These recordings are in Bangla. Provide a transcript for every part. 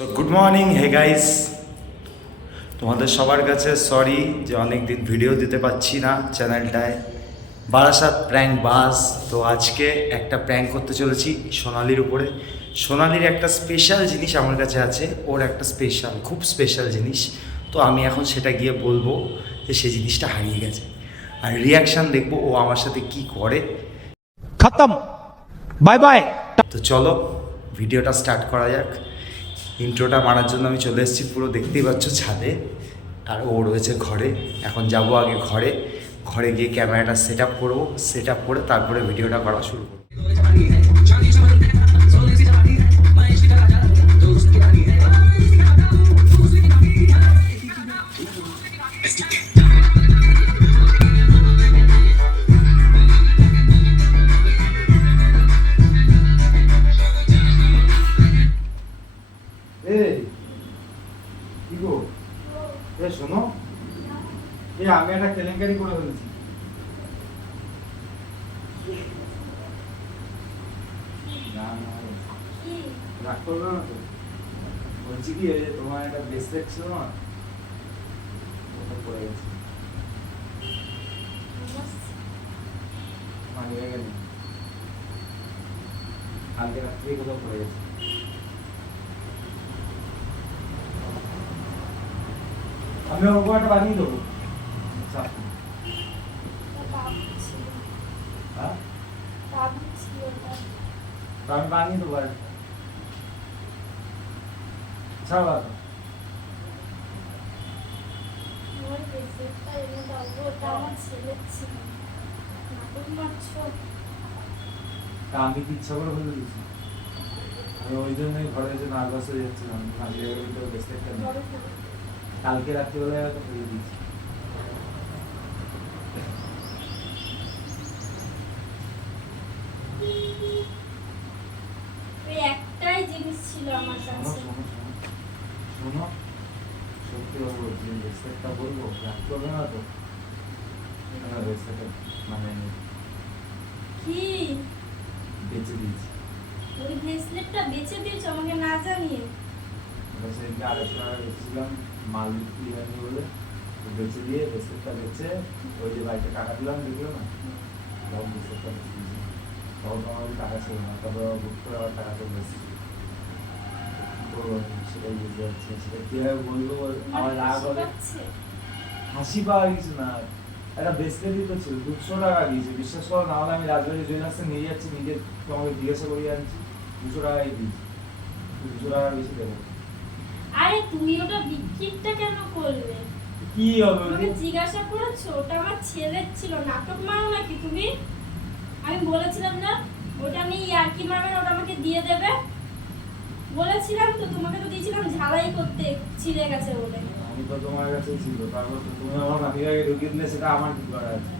তো গুড মর্নিং হে গাইস, তোমাদের সবার কাছে সরি যে অনেক দিন ভিডিও দিতে পারছি না চ্যানেলটায়। বারাসাত প্র্যাঙ্ক বাস। তো আজকে একটা প্র্যাঙ্ক করতে চলেছি সোনালির উপরে। সোনালির একটা স্পেশাল জিনিস আমার কাছে আছে, ওর একটা স্পেশাল খুব স্পেশাল জিনিস। তো আমি এখন সেটা গিয়ে বলবো যে সেই জিনিসটা হারিয়ে গেছে, আর রিয়াকশান দেখবো ও আমার সাথে কি করে। খতম, বাই বাই। তো চলো ভিডিওটা স্টার্ট করা যাক। ইন্ট্রোটা মারার জন্য আমি চলে এসেছি, পুরো দেখতেই পাচ্ছ ছাদে, আর ও রয়েছে ঘরে। এখন যাব আগে ঘরে, ঘরে গিয়ে ক্যামেরাটা সেট আপ করবো, সেট আপ করে তারপরে ভিডিওটা করা শুরু করবো। কি গো, শোনো, আমি একটা কেলেঙ্কারি করে ফেলেছি। রাগ করবে না তো? বলছি কি, তোমার একটা ব্রেসলেট ছিল না, ওটা পড়ে গেছে, মানি ব্যাগে নেই, কালকে রাত্রে কোথাও পড়ে গেছে। আমি ওর একটা বানিয়ে দেবো। আমি বানিয়ে দেবো আর ছাড়া আমি কি ইচ্ছা করে বলে দিচ্ছি? আমি ওই জন্যই ঘরে এসে নার্ভাস হয়ে যাচ্ছিলাম, কালকে রাত্রিবেলায় হয়তো ফেলে দিয়েছি। একটাই জিনিস ছিল আমার কাছে। শোনো, সত্যি বলবো, ব্রেসলেটটা বলবো, রাগ করবে না তো? মানে কি বেঁচে দিয়েছি। ওই ব্রেসলেটটা বেচে দিয়েছো আমাকে না জানিয়ে? সেদিনকে 250 টাকা বেচেছিলাম, মাল বিক্রি হয়নি বলে, বেচে দিয়ে ব্রেসলেটটা বেচে ওই যে বাইকে টাকা দিলাম, দেখলো না, তখন ব্রেসলেটটা বেচে দিয়েছি। তখন তো আমার টাকা ছিল না, তবে বুক করে আবার টাকা চলে এসেছি। সেটাই বুঝতে পারছি, সেটা কিভাবে বলবো, আমার রাগ হবে। হাসি পাওয়ার কিছু না, একটা ব্রেসলেটই তো ছিল, 200 টাকা দিয়েছে, বিশ্বাস করো না হলে আমি রাজবাড়ি জুয়েলার্সে নিয়ে যাচ্ছি, নিজে তোমাকে জিজ্ঞাসা করিয়ে আনছি, 200 টাকাই দিয়েছি, 200 টাকা বেশি দেবো। আরে তুমি ওটা বিক্রিটা কেন করলে? কি হবে? আমাকে জিজ্ঞাসা করেছো? ওটা আমার ছেলের ছিল, নাটক মারো নাকি তুমি? আমি বলেছিলাম না ওটা নিয়ে ইয়ার্কি মারবে না, ওটা আমাকে দিয়ে দেবে বলেছিলাম তো, তোমাকে তো দিয়েছিলাম ঝালাই করতে, ছিঁড়ে গেছে বলে। আমি তো তোমার কাছে ছিল, তারপর তো তুমি আমার মাটিটাকে ঢুকিয়ে দিলে, সেটা আমার কি করা আছে?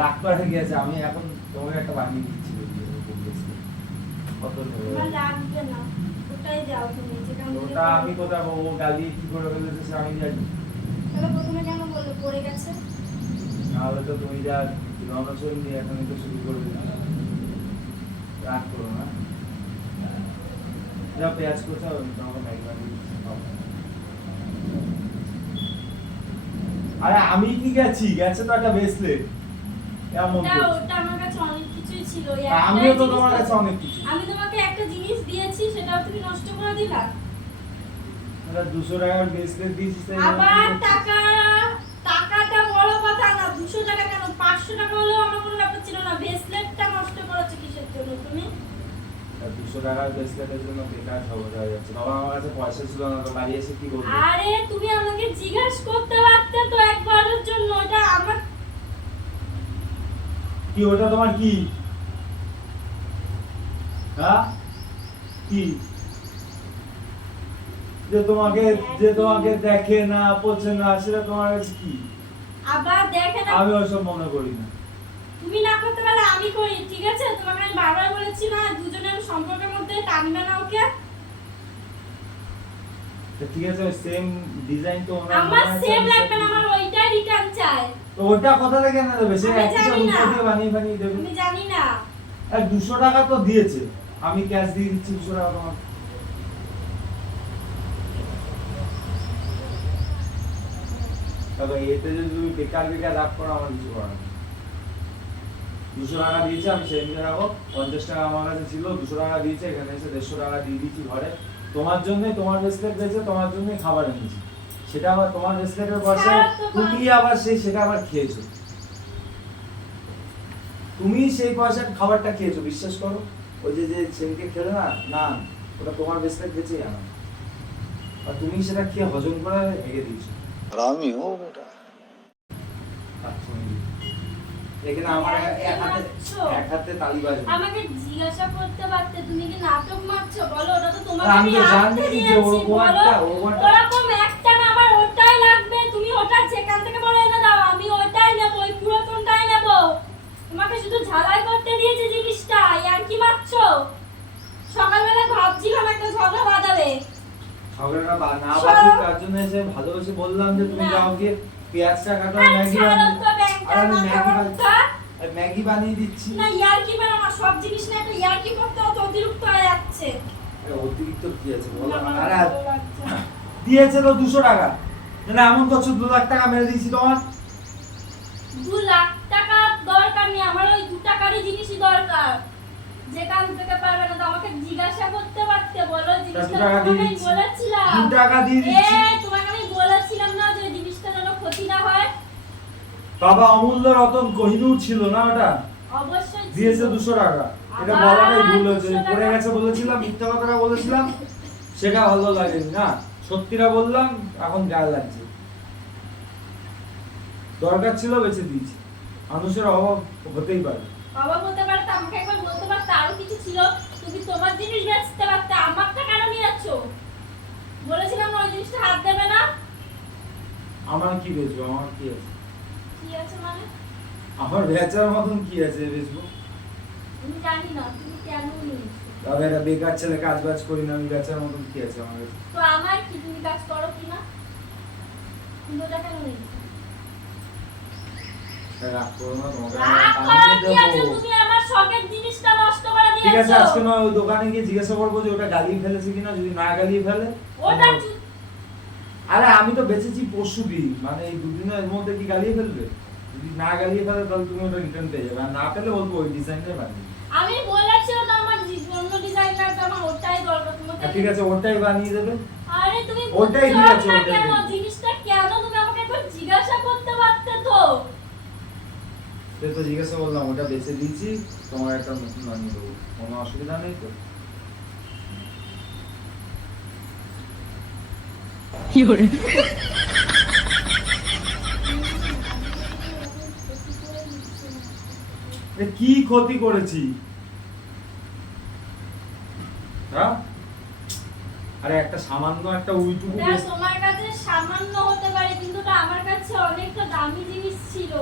রাগ করে গিয়েছে, আমি এখন তোমাকে একটা বানিয়ে দিচ্ছি, কত আমার লাগবে না, ওটাই দাও তুমি, যেটা ওটা আমি কোথায় ও গালি কি করে ফেলেছে সে আমি জানি। তাহলে প্রথমে কেন বললে পড়ে গেছে? নাহলে তো তুমি যা রণচল দিয়ে এখনই তো শুরু করবে, রাগ করো না। যা পেঁয়াজ কোথাও তোমাকে ম্যাগি বানিয়ে দিচ্ছি। আরে আমি কি গেছি, গেছে তো একটা ব্রেসলেট, কেমন ওটা আমার কাছে অনেক কিছুই ছিল। আমিও তো তোমার কাছে অনেক কিছু। আমি তোমাকে একটা জিনিস দিয়েছি, সেটাও তুমি নষ্ট করে দিলা। 200 টাকার ব্রেসলেট দিয়েছিস, আবার টাকাটা বড় কথা না, 200 টাকা কেন, 500 টাকা হলেও আমার কোনো ব্যাপার ছিল না। ব্রেসলেটটা নষ্ট করেছো কিসের জন্য তুমি? 200 টাকার ব্রেসলেটের জন্য বেকার ঝগড়া হয়ে যাচ্ছে। বাবা আমার কাছে পয়সা ছিল না, তো বাড়ি এসে কি বলবো? আরে তুমি আমাকে জিজ্ঞাসা করতে পারতে তো একবারের জন্য। এটা আমার কি, ওটা তোমার কি? হ্যাঁ কি, যে তোমাকে দেখে না, পৌঁছে না, সেটা তোমার কাছে কি? আবার দেখে না, আমি ওসব মনে করি না। তুমি না করতে পারলে আমি করি, ঠিক আছে? তোমাকে আমি বারবার বলেছি না দুজনের সম্পর্কের মধ্যে টানবে না ওকে। ঠিক আছে, সেম ডিজাইন তো আমার সেম লাগবে না, আমার ওইটাই রিটার্ন চাই। তো ওটা কোথা থেকে এনে দেবে? সে আমি একটা জানি না। মুখে বানিয়ে বানিয়ে দেবে। আমি জানি না। আর 200 টাকা তো দিয়েছে, আমি ক্যাশ দিয়ে দিচ্ছি 200 টাকা তোমার। তবে এতে যদি তুমি বেকার বেকার রাগ করো আমার কিছু করার নেই। 200 টাকা দিয়েছে, আমি সেদিনকে রাখো 50 টাকা আমার কাছে ছিল, 200 টাকা দিয়েছে, এখানে এসে 150 টাকা দিয়ে দিচ্ছি ঘরে। তোমার জন্যই, তোমার ব্রেসলেট দিয়েছে, তোমার জন্যই খাবার এনেছি, সেটা আবার তোমার ব্রেসলেটের পয়সায় তুমি আবার সেটা আবার খেয়েছো। তুমি সেই পয়সার খাবারটা খেয়েছো, বিশ্বাস করো। ওই যে সেদিনকে খেলে না, ওটা তোমার ব্রেসলেট বেঁচেই আনা, আর তুমি সেটা খেয়ে হজম করে ভেঙে দিয়েছো। हरामी हो बेटा। এখানে আমার এক হাতে তালি বাজবে। আমাকে জিজ্ঞাসা করতে পারতে তুমি কি নাটক মারছো? বলো, ওটা তো তোমাকে আমি তো জানি যে ওরকম একটা না, আমার ওটাই লাগবে। তুমি ওটা যেখান থেকে বলে এনে দাও, আমি ওটাই নেবো, ওই পুরাতনটাই নেবো। তোমাকে শুধু ঝালাই করতে দিয়েছে জিনিসটা, আর কি মারছো? সকালবেলা ভাবছিলাম একটা ঝগড়া বাঁধাবে। ঝগড়াটা না বাঁধুক তার জন্য এসে ভালোবেসে বললাম যে তুমি যাও গিয়ে পেঁয়াজটা কাটো, ম্যাগি বানিয়ে দিচ্ছি। না ইয়ার্কি মানে আমার সব জিনিস না, একটা ইয়ার্কি করতে হতো, অতিরিক্ত হয়ে যাচ্ছে। অতিরিক্ত কি আছে বলো? আরে দিয়েছে তো 200 টাকা, না এমন করছো 2 লাখ টাকা মেরে দিয়েছি তোমার। 2 লাখ টাকা দরকার নেই আমার, ওই 2 টাকারই জিনিসই দরকার। যেখান থেকে পারবে না তো আমাকে জিজ্ঞাসা করতে পারতে, বলো জিনিসটা তোমাকে আমি বলেছিলাম। 2 টাকা দিয়ে দিচ্ছি। তোমাকে আমি বলেছিলাম না যে জিনিসটা যেন ক্ষতি না হয়। বাবা অমূল্য রতন কোহিনূর ছিল না ওটা, অবশ্যই দিয়েছে 200 টাকা। এটা বলাটাই ভুল হয়েছে, পড়ে গেছে বলেছিলাম, মিথ্যা কথাটা বলেছিলাম, সেটা ভালো লাগেনি না, সত্যিটা বললাম, এখন গায়ে লাগছে। দরকার ছিল বেঁচে দিয়েছি, মানুষের অভাব হতেই পারে। বাবা বলতে পারতে, আমাকে একবার বলতে পারতে আরো কিছু ছিল, তুমি তোমার জিনিস বেচতে পারতে, আমারটা কেন নিয়ে যাচ্ছ? বলেছিলাম না ওই জিনিসটা হাত দেবে না। আমার কি বেচবো? আমার কি আছে? কি আছে মানে? আমার বেচার মতন কি আছে বেচবো? আমি জানি না তুমি কেন নিয়েছো। তবে একটা বেকার ছেলে, কাজ বাজ করি না, আমি বেচার মতন কি আছে আমার কাছে? তো আমার কি, তুমি কাজ করো কি না? তুমি ওটা কেন নিয়েছো? রাগ করো না, তোমাকে রাগ করার কি আছে? তুমি আমার শখের জিনিসটা নষ্ট করে দিয়েছো। ঠিক আছে, আজকে নয় ওই দোকানে গিয়ে জিজ্ঞাসা করবো যে ওটা গালিয়ে ফেলেছে কিনা, যদি না গালিয়ে ফেলে ওটা আরে আমি তো বেচেছি পরশুদিন, মানে এই দুদিনের মধ্যে কি গালিয়ে ফেলবে? যদি না গালিয়ে ফেলে তাহলে তুমি ওটা রিটার্ন পেয়ে যাবে, আর না পেলে বলবো ওই ডিজাইনটাই বানিয়ে। আমি বলেছি ওটা আমার অন্য ডিজাইনারটা, আমার ওটাই দরকার। তোমাকে ঠিক আছে, ওটাই বানিয়ে দেবে। আরে তুমি ওটাই ঠিক আছে, বুঝছো না ওটাই কেন ঠিক। জিনিসটা কেন? তুমি আমাকে একবার জিজ্ঞাসা করতে পারতে তো। সে তো জিজ্ঞাসা করলাম, ওটা বেচে দিয়েছি, তোমার একটা নতুন বানিয়ে দেবো, কোনো অসুবিধা নেই তো? কি ক্ষতি করেছি? হ্যাঁ? আরে একটা সামান্য একটা উইটুকু ওটা তোমার কাছে সামান্য হতে পারে, কিন্তু ওটা আমার কাছে অনেকটা দামি জিনিস ছিল।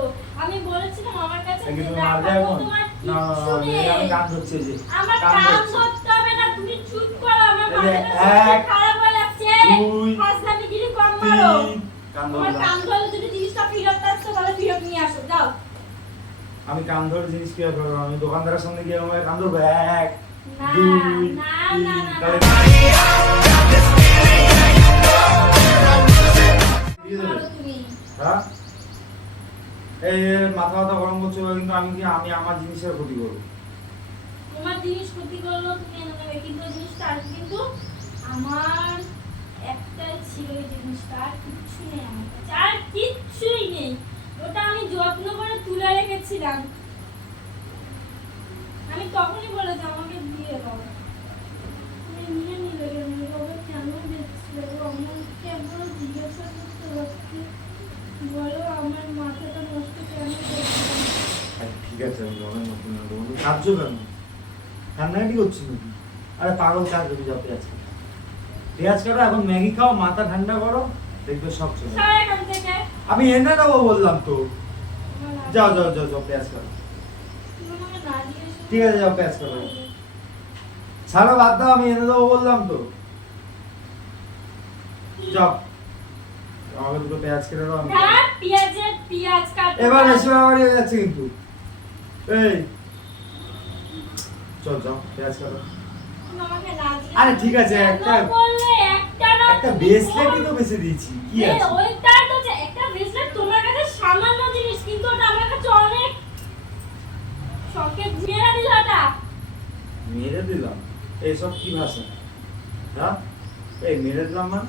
আমি বলেছিলাম আমার কাছে একটু যেটা মার আছে, দেয় তোমার না, কিচ্ছু নেই। আমি কান ধরছি যে আমার কান কান ধরছি। ধরতে হবে না, তুমি চুপ করো। আমার এই যে মাথাটা এক, খারাপ হয়ে যাচ্ছে। দুই, ফাজলামিগিরি কম মারো। 3 কান তোমার ধরলাম। কান ধরলে যদি জিনিসটা ফেরত আসছে তাহলে ফেরত নিয়ে আসো, যাও। আমি কান ধরে জিনিস কি করবো? আমি দোকানদারের সামনে গিয়ে আমার কান ধরবো, 1 না 2 না 3 না না তাহলে দিয়ে দেবে? মারো তুমি। হ্যাঁ? এই মাথা গরম করছো, কিন্তু আমি আমার জিনিসের ক্ষতি করবো। তোমার জিনিস ক্ষতি করলো তুমি এনে নেবে, কিন্তু ওই জিনিসটা আর কিন্তু আমার একটাই ছিল, ওই জিনিসটা আর কিচ্ছু নেই আমার কাছে, আর কিচ্ছুই নেই। ওটা আমি যত্ন করে তুলে রেখেছিলাম। আমি তখনই বলেছি আমাকে দিয়ে দাও। তুমি নিয়ে নিলে কেন? বাবা কেন দেখছিলে? আমাকে একবার জিজ্ঞাসা করতে পারতে, বলো আমার মাথাটা নষ্ট কেন করছিলাম। ঠিক আছে, আমি অনেক নতুন বন্ধু সাহায্য কেন কান্নাকাটি করছি নাকি? আরে পাগল, কাজ করবি, যাও পেঁয়াজ কাটো, পেঁয়াজ কাটো, এখন ম্যাগি খাও, মাথা ঠান্ডা করো, দেখবে সব চলে যাবে। সরে এখান থেকে। আমি এনে দেবো বললাম তো, আমার না- যাও যাও যাও যাও পেঁয়াজ কাটো। তুমি আমাকে না জিজ্ঞেস করে- ঠিক আছে, যাও পেঁয়াজ কাটো, ছাড়ো বাদ দাও, আমি এনে দেবো বললাম তো, যাও আমাকে দুটো পেঁয়াজ কেটে দাও। হ্যাঁ, পেঁয়াজ কাটো। এবার বেশি বাড়াবাড়ি হয়ে যাচ্ছে কিন্তু। এই চল যাও পেঁয়াজ কাটো। তুমি আমাকে না জিজ্ঞেস আরে ঠিক আছে, কেন একটা বললে? একটা না একটা তুমি ব্রেসলেটই বল। তো বেঁচে দিয়েছি, কি এই আছে? ওইটা তো একটা ব্রেসলেট সামান্য জিনিস কিন্তু ওটা আমার কাছে অনেক শখের। মেরে দিল ওটা। মেরে দিলাম? এইসব কি ভাষা? হ্যাঁ, এই মেরে দিলাম মানে?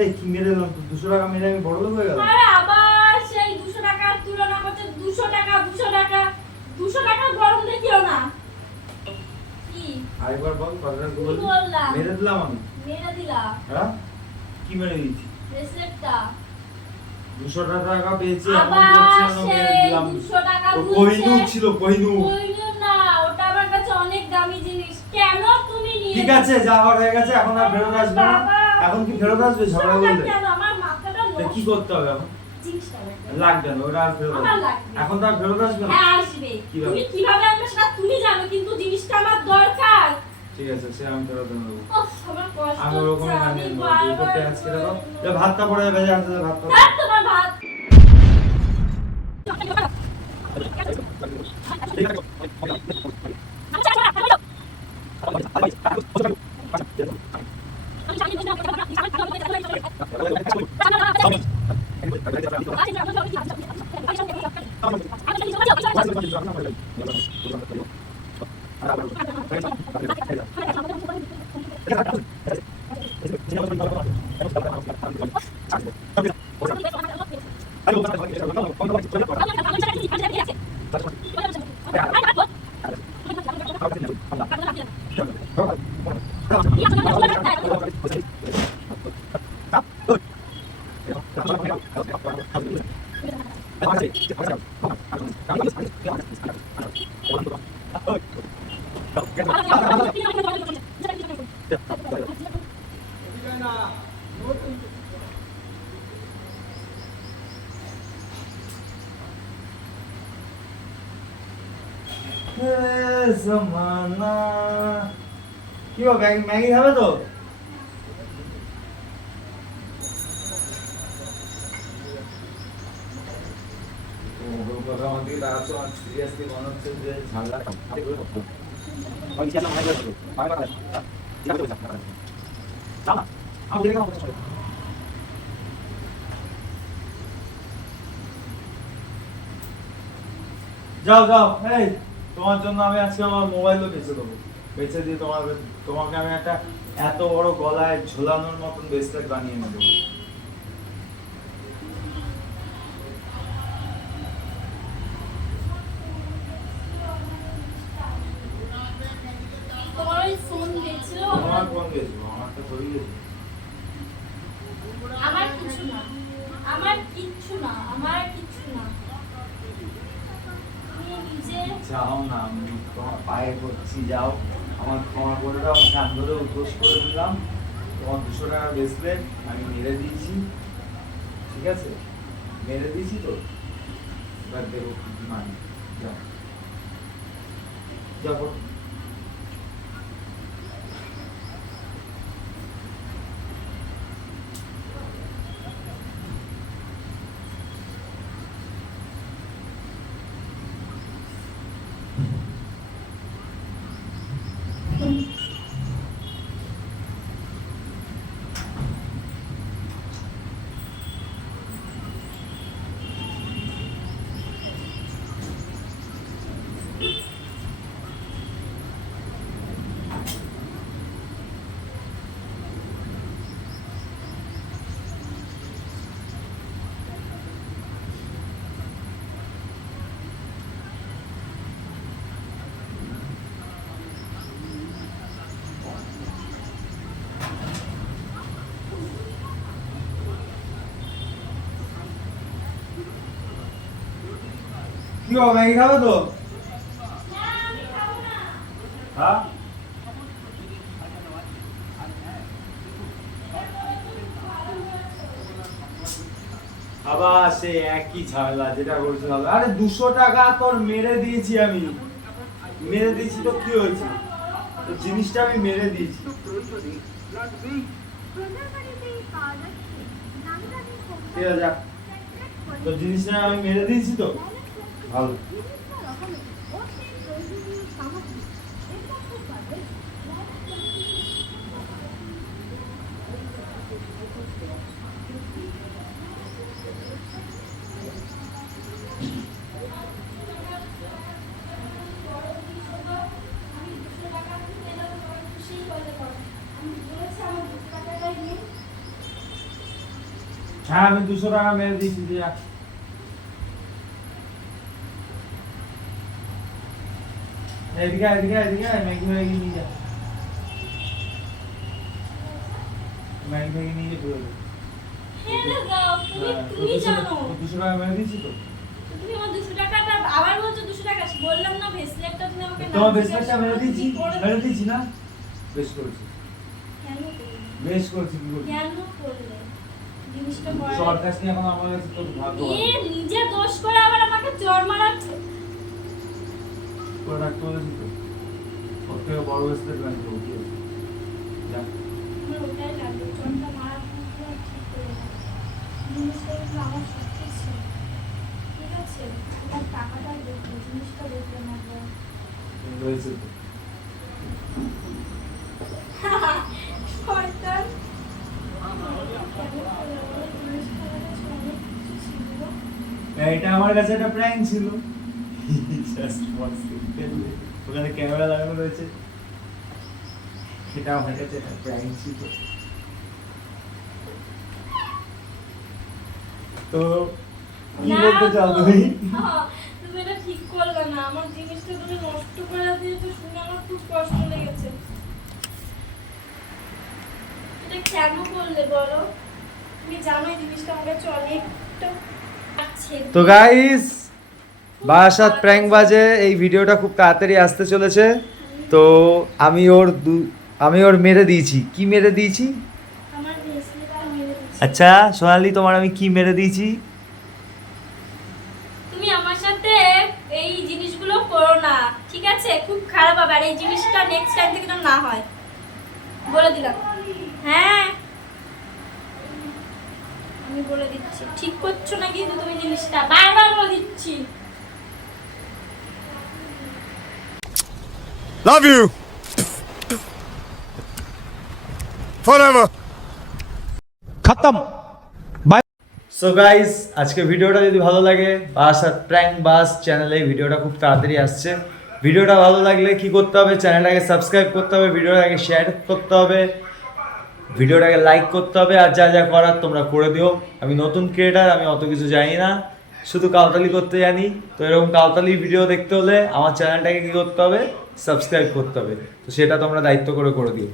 এই কি মেরে দিলাম? 200 টাকা মেরে আমি বড় লোক হয়ে গেলাম? আরে আবার সেই 200 টাকার তুলনা করছে। 200 টাকা 200 টাকা গরম দেখিও না। কি আরেকবার বল, কথাটা কি বল। বললাম? মেরে দিলাম আমি? মেরে দিলা হ্যাঁ, কি মেরে দিয়েছি? ব্রেসলেটটা। 200 টাকা পেয়েছি, এখন আবার বলছে আমি মেরে সেই দিলাম। 200 টাকা ও বলছে। কোহিনূর ছিল, কোহিনূর। কোহিনূর না, ওটা আমার কাছে অনেক দামি জিনিস। কেন তুমি নিয়ে? ঠিক আছে, যা হওয়ার হয়ে গেছে, এখন আর ফেরত আসবে না। বাবা, এখন কি ফেরত আসবে ঝগড়া টাকা করলে? কেন? আমার মাথাটা তা নষ্ট। কি করতে হবে এখন? জিনিসটা লাগবে। লাগবে না, ওটা আর ফেরত আমার আসবে না। লাগবে। এখন তো আর ফেরত আসবে না। হ্যাঁ আসবে। কিভাবে? তুমি কিভাবে আনবে সেটা তুমি জানো, কিন্তু জিনিসটা আমার দরকার। ঠিক আছে, সে আমি ফেরত দেবো। উফ, আমার কষ্ট আমি হচ্ছে। ওরকমই আমি মানিয়ে নেবো। বারবার দুটো পেঁয়াজ কেটে দাও। এ ভাতটা পড়ে যাবে, যা ভাতটা। ধ্যাৎ, তোমার ভাত। জমানা কি গো, ম্যাগি খাবে তো? সিরিয়াসলি মনে হচ্ছে যে ঝামেলা। যাও যাও, এই তোমার জন্য আমি আজকে আমার মোবাইলও বেচে দেবো। বেচে দিয়ে তোমাকে আমি একটা এত বড় গলায় ঝোলানোর মতন ব্রেসলেট বানিয়ে নেবো। তোমার ওই ফোন গেছিল? তোমার ফোন গেছিল, আমার তো ঘড়ি গেছিল। আমার কিছু না, আমার কিচ্ছু না, আমার কিচ্ছু না। তুমি নিজে যাও না, আমি তোমার পায়ে পড়ছি, যাও। আমার ক্ষমা করে দাও, আমি কান ধরে উদ্বোস করে দিলাম। তোমার 200 টাকার ব্রেসলেট আমি মেরে দিয়েছি, ঠিক আছে? মেরে দিয়েছি তো, এবার দেবো মানে। যাও যাবো। কি গো, ম্যাগি খাবে তো? হ্যাঁ, আবার সে একই ঝামেলা যেটা করছিল। আরে 200 টাকা তোর মেরে দিয়েছি আমি, মেরে দিয়েছি তো কি হয়েছে? তো জিনিসটা আমি মেরে দিয়েছি। ঠিক আছে, যাক। তো জিনিসটা আমি মেরে দিয়েছি তো ভালো। হ্যাঁ আমি 200 টাকা মেরে দিয়েছি দিয়া। এদিকে ম্যাগি নিয়ে যা। ম্যাগি নিয়ে যা পুরো। ফেলে দাও, তুমি জানো। 200 টাকা মেরে দিয়েছি তো। তুমি আমার 200 টাকাটা আবার বলছো 200 টাকা, বললাম না ভেসলেটটা তুমি আমাকে তোমার না বেসটা মেরে দিয়েছি না? বেশ করেছি। কেন করলে? বেশ করেছি কি করবি? কেন করলে? জিনিসটা পরে শর্ট কাজ নিয়ে এখন আমার কাছে তোর ভাগ্য এ নিজে দোষ করে আবার আমাকে চড় মারাচ্ছে। প্রোডাক্ট করেছি তো। ওর থেকে বড় বেসটা ব্যাংক করবো কি আছে? যা। আমার ওটাই লাগবে, চড়টা মারা পুরো ঠিক করে দাও। জিনিসটা কিন্তু আমার সত্যি ছিল। ঠিক আছে? আমার টাকাটা দেখবে, জিনিসটা দেখবে না তো। হয়েছে তো। শয়তান। জিনিসটা আমার কাছে অনেক কিছু ছিল। এটা আমার কাছে একটা প্র্যাঙ্ক ছিল। Just one second. ওখানে ক্যামেরা লাগানো রয়েছে। এটা আমার কাছে একটা প্র্যাঙ্ক ছিল। তো কি না বলতে চাও গো, তুমি? তুমি এটা ঠিক করলে না, আমার জিনিসটা তুমি নষ্ট করে দিয়েছো শুনে আমার খুব কষ্ট লেগেছে। এটা কেন করলে বলো? তুমি জানো এই জিনিসটা আমার কাছে অনেকটা আছে। তো গাইস, বারাসাত প্র্যাঙ্ক বাজে এই ভিডিওটা খুব তাড়াতাড়ি আসতে চলেছে। তো আমি ওর মেরে দিয়েছি। কি মেরে দিয়েছি? আমার ভেসলেটটা মেরে দিচ্ছে। আচ্ছা সোনালি, তোমার আমি কি মেরে দিয়েছি? তুমি আমার সাথে এই জিনিসগুলো করো না, ঠিক আছে? খুব খারাপ হবে, আর এই জিনিসটা নেক্সট টাইম থেকে যেন না হয়, বলে দিলাম। হ্যাঁ আমি বলে দিচ্ছি, ঠিক করছো না কিন্তু তুমি জিনিসটা, বারবার বলে দিচ্ছি। Love you. Forever. खत्म बाय। সো গাইস, আজকে ভিডিওটা যদি ভালো লাগে, বারাসাত প্র্যাঙ্ক বাস চ্যানেলে এই ভিডিওটা খুব তাড়াতাড়ি আসছে। ভিডিওটা ভালো লাগলে কি করতে হবে? চ্যানেলটাকে সাবস্ক্রাইব করতে হবে, ভিডিওটাকে শেয়ার করতে হবে, ভিডিওটাকে লাইক করতে হবে, আর যা যা করার তোমরা করে দিও। আমি নতুন ক্রিয়েটার, আমি অত কিছু জানি না, শুধু কাউতালি করতে জানি। তো এরকম কাউতালি ভিডিও দেখতে হলে আমার চ্যানেলটাকে কি করতে হবে? সাবস্ক্রাইব করতে হবে। তো সেটা তোমরা দায়িত্ব করে দিও।